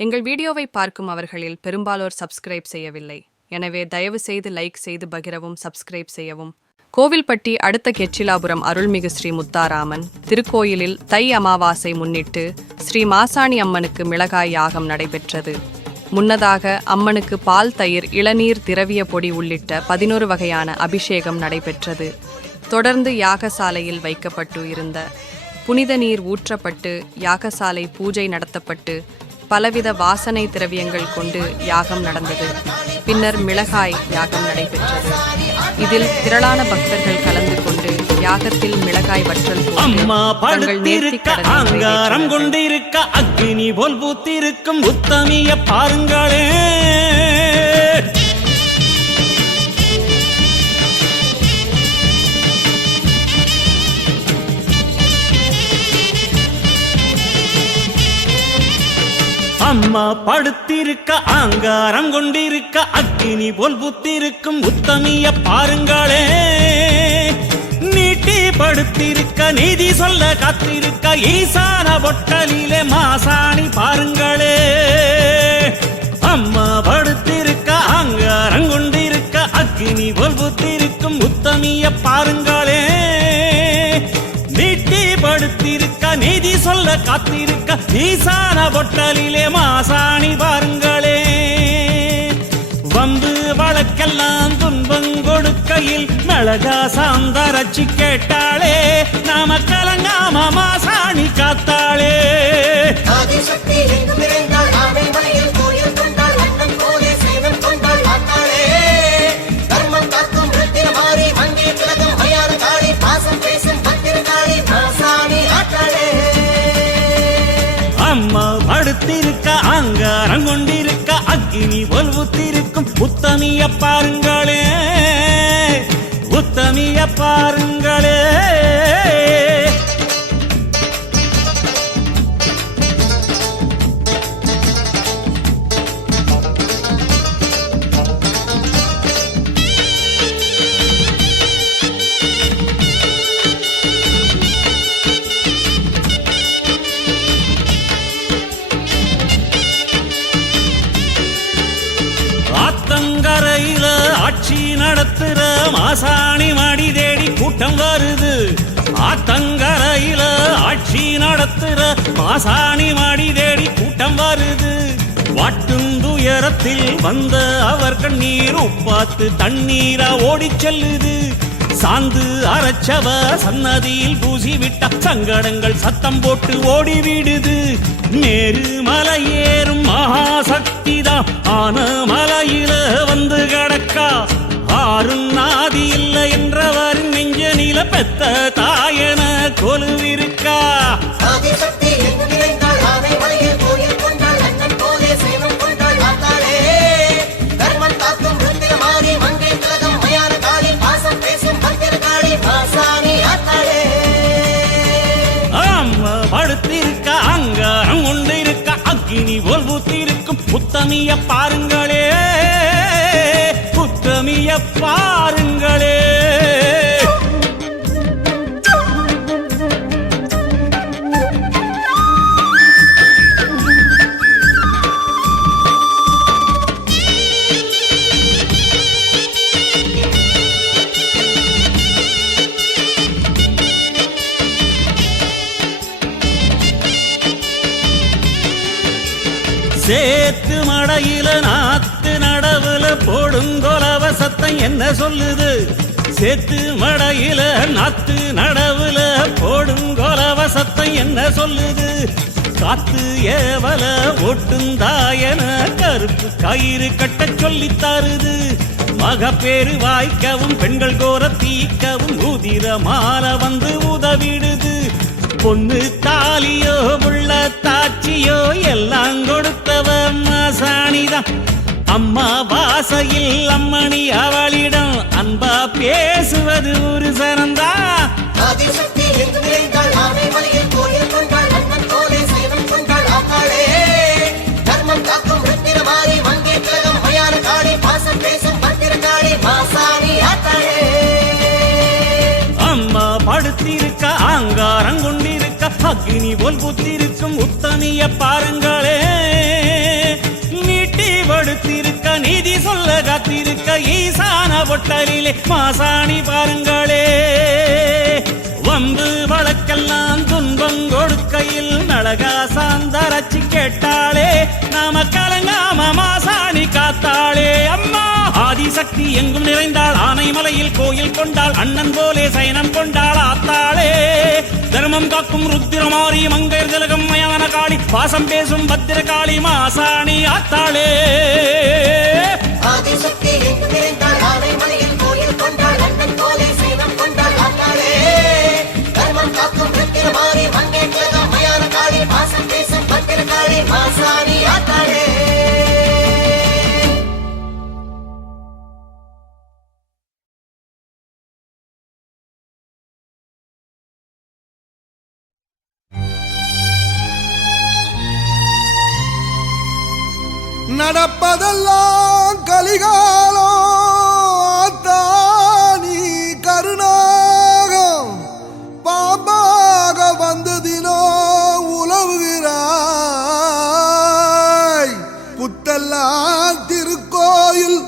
எங்கள் வீடியோவை பார்க்கும் அவர்களில் பெரும்பாலோர் சப்ஸ்கிரைப் செய்யவில்லை. எனவே தயவு செய்து லைக் செய்து பகிரவும், சப்ஸ்கிரைப் செய்யவும். கோவில்பட்டி அடுத்த கெச்சிலாபுரம் அருள்மிகு ஸ்ரீ முத்தாராமன் திருக்கோயிலில் தை அமாவாசை முன்னிட்டு ஸ்ரீ மாசாணி அம்மனுக்கு மிளகாய் யாகம் நடைபெற்றது. முன்னதாக அம்மனுக்கு பால், தயிர், இளநீர், திரவிய பொடி உள்ளிட்ட 11 வகையான அபிஷேகம் நடைபெற்றது. தொடர்ந்து யாகசாலையில் வைக்கப்பட்டு இருந்த புனித நீர் ஊற்றப்பட்டு யாகசாலை பூஜை நடத்தப்பட்டு பலவித வாசனை திரவியங்கள் கொண்டு யாகம் நடந்தது. பின்னர் மிளகாய் யாகம் நடைபெற்றது. இதில் திரளான பக்தர்கள் கலந்து கொண்டு யாகத்தில் மிளகாய் வற்றல் தங்கள் நேர்த்திக்கடனை கொண்டிருக்க அக்னி போல் பூத்திருக்கும் உத்தமிய பாருங்களே. அம்மா படுத்திருக்க ஆங்காரம் கொண்டிருக்க அக்னி போல் புத்திருக்கும் உத்தமிய பாருங்களே. நீட்டி படுத்திருக்க நீதி சொல்ல காத்திருக்க ஈசான பொட்டலிலே மாசாணி பாருங்களே. அம்மா படுத்திருக்க ஆங்காரம் கொண்டிருக்க அக்னி போல் புத்திருக்கும் உத்தமிய பாருங்களே. நீட்டி படுத்திருக்க நீதி சொல்ல காத்திருக்க ஈசான பொட்டலிலே மாசாணி பாருங்களே. வம்பு வழக்கெல்லாம் துன்பம் கொடுக்கையில் மிளகா சாந்தரச்சி கேட்டாளே. நாம கலங்காம மாசாணி காத்தாளே. அம்மா படுத்திருக்க ஆங்காரம் கொண்டிருக்க அக்னி போல் புத்திருக்கும் உத்தமிய பாருங்களே. உத்தமிய பாருங்களே. ஆத்தங்கரையில ஆட்சி நடத்துற மாசாணி மடி தேடி கூட்டம் வருது. ஆத்தங்கரையில ஆட்சி நடத்துற மாசாணி மடி தேடி கூட்டம் வருது. வாட்டும் துயரத்தில் வந்த அவர் கண்ணீர் உப்பாத்து தண்ணீரா ஓடி செல்லுது. சாந்து அரைச்சவ சன்னதியில் பூசிவிட்ட சங்கடங்கள் சத்தம் போட்டு ஓடிவிடுது. நேரு மலை ஏறும் மகாசக்திதான் ஆன மலையில வந்து கிடக்கா. ஆறும் நாதி இல்லை என்றவரின் நெஞ்ச நில பெத்த தாயன கொலுவிருக்கா. படுத்திருக்க அங்காரம் கொண்டிருக்க அக்னி போல் பூத்திருக்கும் உத்தமிய பாருங்களே. உத்தமிய பாருங்களே. சேத்து மடையில நாத்து நடவுல போடுங்கொலவ சத்தம் என்ன சொல்லுது. சேத்து மடையில நாத்து நடவுல போடுங்கொலவ சத்தம் என்ன சொல்லுது. காத்து ஏவல ஒட்டுந்தாயன கருப்பு கயிறு கட்ட சொல்லி தருது. மகப்பேறு வாய்க்கவும் பெண்கள் கோர தீக்கவும் உதிர மாலை வந்து உதவிடுது. பொண்ணு தாலியோ உள்ள தாட்சியோ எல்லாம் கொடுத்தவ மாசாணிதான். அம்மா வாசையில் அம்மணி அவளிடம் அன்பா பேசுவது ஒரு சனந்தா. அம்மா படுத்திருக்க ஆங்காரம் கொண்டிருக்க அக்னி போல் புத்திருக்கும் உத்தமிய பாருங்களே. படுத்திருக்க நீதி சொல்ல காத்திருக்க ஈசான பொட்டலிலே மாசாணி பாருங்களே. வம்பு வழக்கெல்லாம் துன்பம் கொடுக்கையில் நலகா சாந்தரச்சி கேட்டாளே, நாம கலங்காம மாசாணி காத்தாளே. அம்மா ஆதிசக்தி எங்கும் நிறைந்தாள், ஆனைமலையில் கோயில் கொண்டாள், அண்ணன் போலே சயனம் கொண்டாள் ஆத்தாளே. தர்மம் காக்கும் ருத்திரமாரி மங்கையர் திலகம் மயான காளி, பாசம் பேசும் பத்திரகாளி மாசாணி ஆத்தாளே. ஆதிசக்தி எங்கும் நிறைந்தாள், ஆனைமலையில் கோயில் கொண்டாள், அண்ணன் போலே சயனம் கொண்டாள் ஆத்தாளே. தர்மம் காக்கும் ருத்திரமாரி மங்கையர் திலகம் மயான காளி, பாசம் பேசும் பத்திரகாளி மாசாணி ஆத்தாளே. நடப்பதெல்லாம் கலிகாலம், தானி கருணாகம் பாம்பாக வந்து தினம் உலவுகிறாய். புத்தெல்லாம் திருக்கோயில்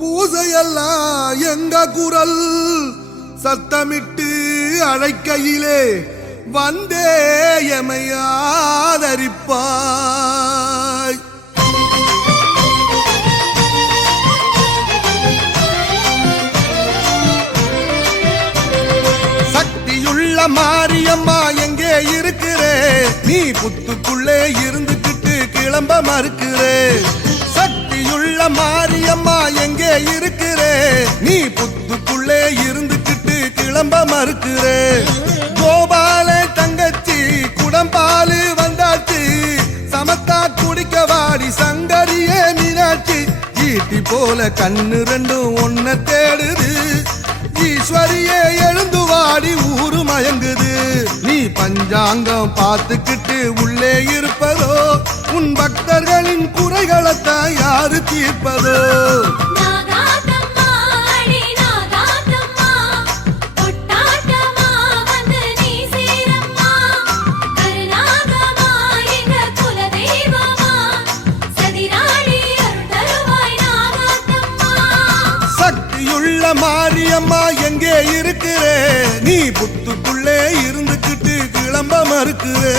பூசையெல்லாம் எங்க குரல் சத்தமிட்டு அழைக்கையிலே வந்தே எமையாதரிப்பாய். மாரியம்மா எங்கே இருக்கிறே, நீ புத்துக்குள்ளே இருந்துகிட்டு கிளம்ப மறுக்கிறே. சக்தியுள்ள மாரியம்மா எங்கே இருக்கிறே, நீ புத்துக்குள்ளே இருந்துகிட்டு கிளம்ப மறுக்கிறே. கோபால தங்கச்சி குடம்பாலு வந்தாச்சு, சமத்தா குடிக்க வாடி சங்கரியே மீனாட்சி. ஈட்டி போல கண்ணு ரெண்டும் ஒன்ன தேடுது, ஈஸ்வரியே எழுந்து வாடி ஊரு மயங்குது. நீ பஞ்சாங்கம் பார்த்துக்கிட்டு உள்ளே இருப்பதோ, உன் பக்தர்களின் குறைகளைத்தான் யாரு தீர்ப்பதோ. மாரியம்மா எங்கே இருக்கிறே, நீ புத்துக்குள்ளே இருந்துகிட்டு கிளம்ப மறுக்கிறே.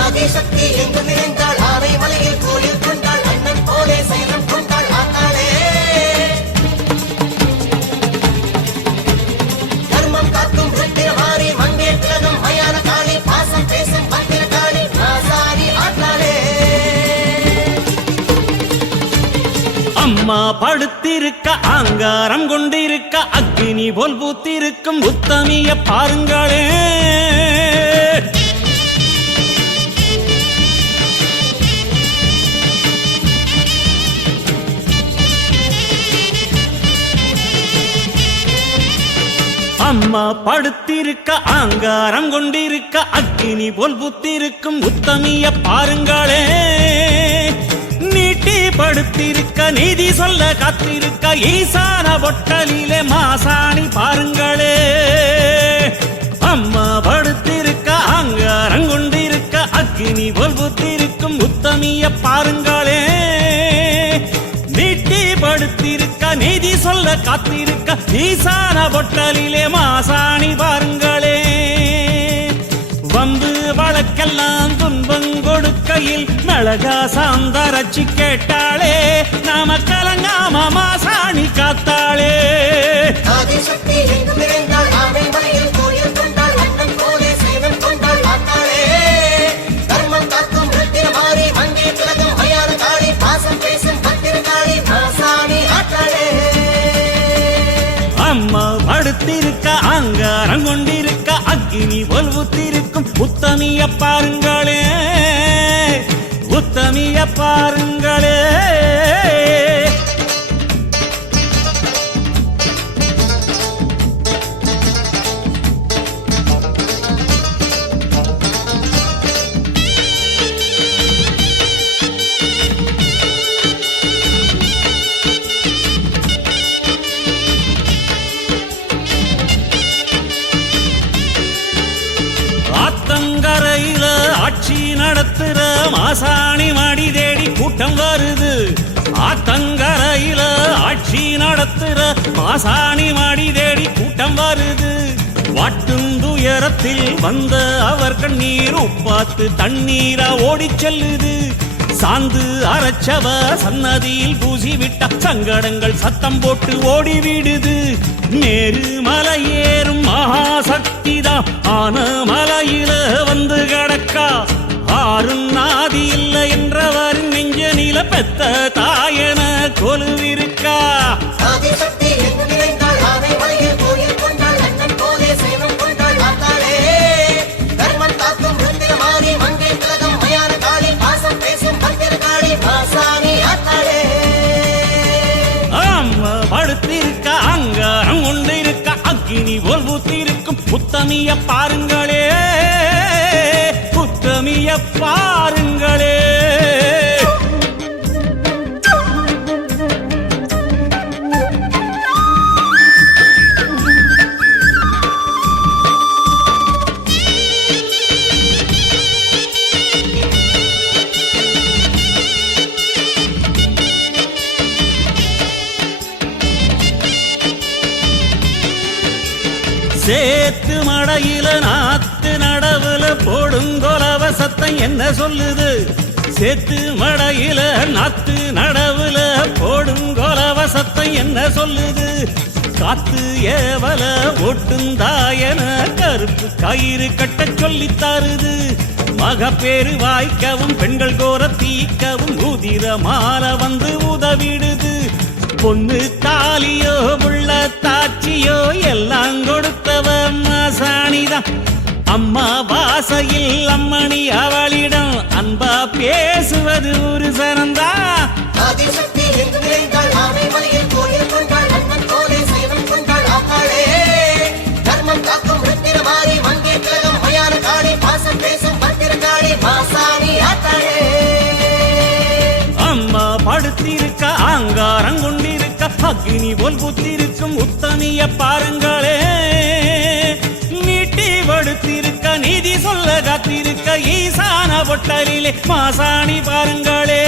ஆதிசக்தி எங்கும் நிறைந்தாள், ஆனைமலையில் கோயில் கொண்டாள், அண்ணன் போலே சயனம் கொண்டாள் ஆத்தாளே. தர்மம் காக்கும் ருத்திரமாரி மங்கையர் திலகம் மயான காளி, பாசம் பேசும் பத்திரகாளி மாசாணி ஆத்தாளே. அம்மா படுத்திருக்க ஆங்காரம் கொண்டிருக்க அக்கினி போல் பூத்திருக்கும் உத்தமிய பாருங்களே. அம்மா படுத்திருக்க ஆங்காரம் கொண்டிருக்க அக்கினி போல் புத்திருக்கும் உத்தமிய பாருங்களே. நீட்டி படுத்திருக்க நீதி சொல்ல காத்திருக்க ஈசான பொட்டலிலே மாசாணி பாருங்களே. அம்மா படுத்திருக்க ஆங்காரம் கொண்டிருக்க அக்கினி போல் புத்திருக்கும் உத்தமிய பாருங்களே. நீட்டி படுத்திருக்க நீதி சொல்ல காத்திருக்க ஈசான பொட்டலிலே மாசாணி பாருங்களே. வம்பு வழக்கெல்லாம் துன்பம் கொடுக்கையில் மிளகா சாந்தரச்சி கேட்டாளே, நாம கலங்காம மாசாணி காத்தாளே. ஆதிசக்தி எங்கும் நிறைந்தாள், ஆனைமலையில் கோயில் கொண்டாள், அண்ணன் போலே சயனம் கொண்டாள் ஆத்தாளே. தர்மம் காக்கும் ருத்திரமாரி மங்கையர் திலகம் மயான காளி, பாசம் பேசும் பத்திரகாளி மாசாணி ஆத்தாளே. அம்மா படுத்திருக்க ஆங்காரம் கொண்டிருக்க அக்கினி போல் புத்திருக்கும் உத்தமிய பாருங்களே, உத்தமிய பாருங்களே. மாசாணி மடி தேடி கூட்டம் வருது ஆத்தங்கரையில ஆட்சி நடத்துற மாசாணி மடி தேடி கூட்டம் வருது வாட்டுந்துயரத்தில் வந்த அவர் கண்ணீர் உப்பாத்து தண்ணீரா ஓடிச் செல்லுது சாந்து அரைச்சவ சன்னதியில் பூசி விட்ட சங்கடங்கள் சத்தம் போட்டு ஓடிவிடுது நேரு மலையேறும் மகாசக்திதான் ஆன மலையில வந்து கிடக்கா ஆறும் நாதி இல்லை என்றவரின் நெஞ்ச நில பெத்த தாயன கொலுவிருக்கா ஆதிசக்தி எங்கு நிறைந்தாள் ஆனைமலையில் கோயில் கொண்டாள் அண்ணன் போலே சேனம் கொண்டாள் ஆத்தாளே தர்மம் காக்கும் ருத்திரமாரி மங்கை திலகம் மயான காளி பாசம் பேசும் பத்திர காளி மாசாணி ஆத்தாளே ஆமா படுத்திருக்க அங்காரம் கொண்டிருக்க அக்கினி போல் ஊத்திருக்கும் புத்தமிய பாருங்களே புத்தமிய பாருங்களே சேத்து மடையில நாத்து நடவுல போடுங்கொலவ சத்தம் என்ன சொல்லுது சேத்து மடையில நாத்து நடவுல போடுங்கொலவ சத்தம் என்ன சொல்லுது காத்து ஏவல ஒட்டுந்தாயன கருப்பு கயிறு கட்ட சொல்லித் தருது மகப்பேறு வாய்க்கவும் பெண்கள் கோர தீக்கவும் உதிர மால வந்து உதவிடுது பொண்ணு தாலியோ உள்ள தாட்சியோ எல்லாம் கொடுத்தவ மாசாணிதான் அம்மா வாசையில் அம்மணி அவளிடம் அன்பா பேசுவது ஒரு சரந்தா ஆதிசக்தி எங்கு நிறைந்தாள் ஆனைமலையில் கோயில் கொண்டாள் அண்ணன் போலே சேனம் கொண்டாள் ஆத்தாளே தர்மம் காக்கும் ருத்திரமாரி மங்கை திலகம் மயான காளி பாசம் பேசும் பத்திர காளி மாசாணி ஆத்தாளே அம்மா படுத்திருக்க ஆங்காரம் கொண்டிருக்க அக்னி போல் புத்திருக்கும் உத்தமிய பாருங்களே நீட்டி படுத்திருக்க நீதி சொல்ல காத்திருக்க ஈசான பொட்டலிலே மாசாணி பாருங்களே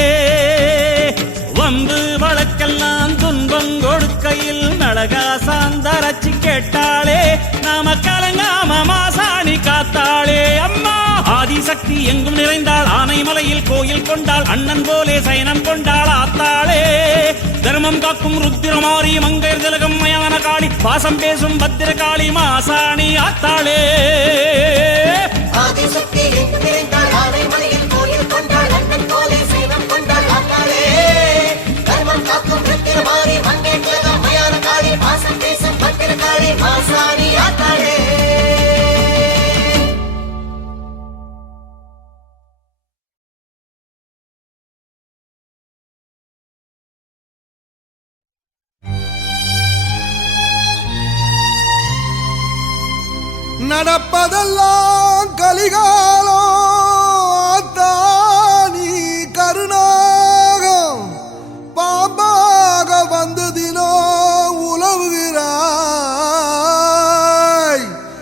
வம்பு வழக்கெல்லாம் துன்பம் கொடுக்கையில் நலகா சாந்தரச்சி கேட்டாளே நாம கலங்காம மாசாணி காத்தாளே அம்மா ஆதிசக்தி எங்கும் நிறைந்தாள் ஆனைமலையில் கோயில் கொண்டாள் அண்ணன் போலே சயனம் கொண்டாள் ஆத்தாளே தர்மம் காக்கும் ருத்திரமாரி மங்கை திலகம் மயான காளி பாசம் பேசும் பத்திர காளி மாசாணி ஆத்தாளே ஆதிசக்தி எங்கு நிறைந்தாள் ஆனைமலையில் கோயில் கொண்டாள் அண்ணன் போலே சேனம் கொண்டாள் ஆத்தாளே தர்மம் காக்கும் ருத்திரமாரி மங்கை திலகம் மயான காளி பாசம் பேசும் பத்திர காளி மாசாணி ஆத்தாளே நடப்பதெல்லாம் கலிகாலம் தானி கருணாகம் பாம்பாக வந்து தினம் உலவுகிறாய்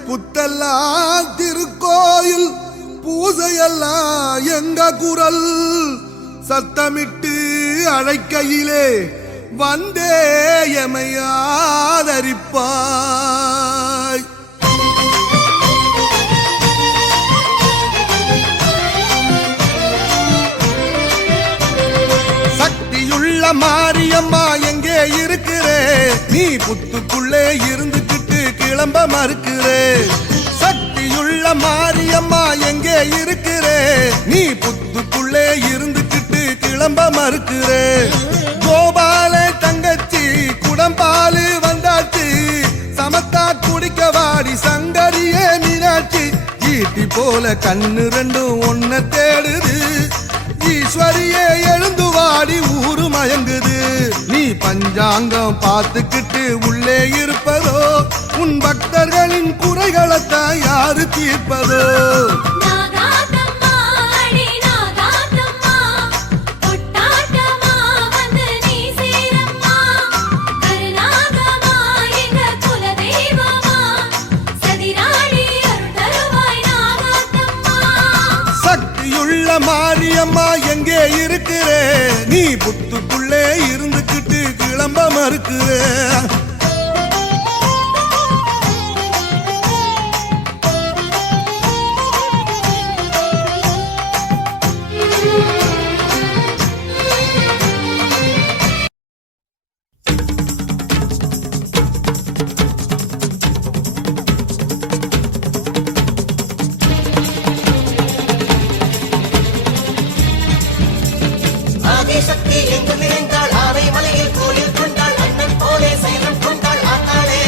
புத்தெல்லாம் திருக்கோயில் பூசையெல்லாம் எங்க குரல் சத்தமிட்டு அழைக்கையிலே வந்தே எமையாதரிப்பாய் சக்தியுள்ள மாரியம்மா எங்கே இருக்கிறே நீ புத்துக்குள்ளே இருந்துகிட்டு கிளம்ப மறுக்கிறே சக்தியுள்ள மாரியம்மா எங்கே இருக்கிறே நீ புத்துக்குள்ளே இருந்துகிட்டு கிளம்ப மறுக்கிறே கோபால தங்கச்சி குடம்பாலு வந்தாச்சு சமத்தா குடிக்க வாடி சங்கரியே மீனாட்சி ஈட்டி போல கண்ணு ரெண்டும் ஒன்ன தேடுது ஈஸ்வரியே எழுந்து வாடி ஊரு மயங்குது நீ பஞ்சாங்கம் பார்த்துக்கிட்டு உள்ளே இருப்பதோ உன் பக்தர்களின் குறைகளைத்தான் யாரு தீர்ப்பதோ சக்தியுள்ள மாரிய மாரியம்மா எங்கே இருக்கிறே நீ புத்துக்குள்ளே இருந்துக்கிட்டு கிளம்ப மறுக்கிறே ஆதிசக்தி எங்கும் நிறைந்தாள் ஆவை மலையில் கோயில் கொண்டாள் அண்ணன் போலே சைனம் கொண்டாள் ஆத்தாளே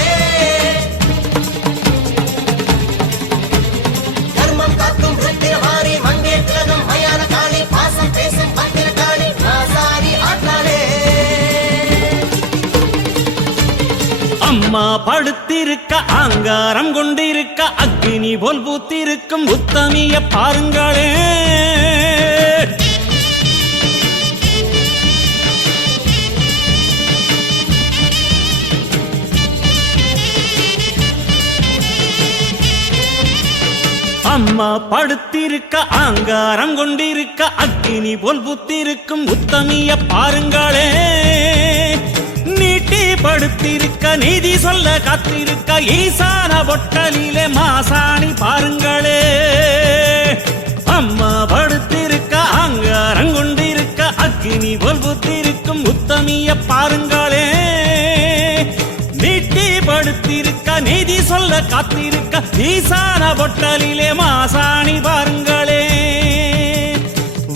தர்மம் காக்கும் ருத்திரமாரி மங்கே திலகம் மயான காளி பாசம் பேசும் பத்திர காளி மாசாணி ஆத்தாளே அம்மா படுத்திருக்க ஆங்காரம் கொண்டிருக்க அக்னி போல் பூத்திருக்கும் உத்தமிய பாருங்களே அம்மா படுத்திருக்க ஆங்காரம் கொண்டிருக்க அக்னி போல் புத்திருக்கும் உத்தமிய பாருங்களே நீட்டி படுத்திருக்க நீதி சொல்ல காத்திருக்க ஈசான பொட்டலிலே மாசாணி பாருங்களே அம்மா படுத்திருக்க ஆங்காரம் கொண்டிருக்க அக்னி போல் புத்திருக்கும் உத்தமிய பாருங்களே நீட்டி படுத்திருக்க நீதி சொல்ல காத்திருக்க ஈசான பொட்டலிலே மாசாணி பாருங்களே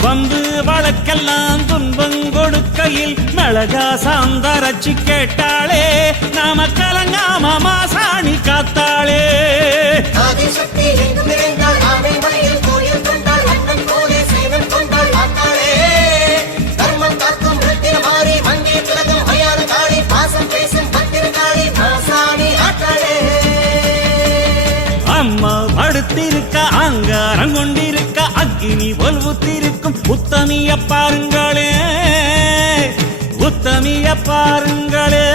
வந்து வழக்கெல்லாம் துன்பம் கொடுக்கையில் மிளகா சாந்தரச்சி கேட்டாளே நாம கலங்காம மாசாணி காத்தாளே ஆதிசக்தி எங்கும் நிறைந்தாள் ஆவை மலையில் கோயில் கொண்டாள் அண்ணன் போலே சைனம் கொண்டாள் ஆத்தாளே தர்மம் காக்கும் ருத்திரமாரி மங்கே திலகம் மயான காளி பாசம் பேசும் பத்திர காளி மாசாணி ஆத்தாளே அம்மா படுத்திருக்க ஆங்காரம் கொண்டிருக்க அக்னி போல் புத்திருக்கும் உத்தமிய பாருங்களே உத்தமிய பாருங்களே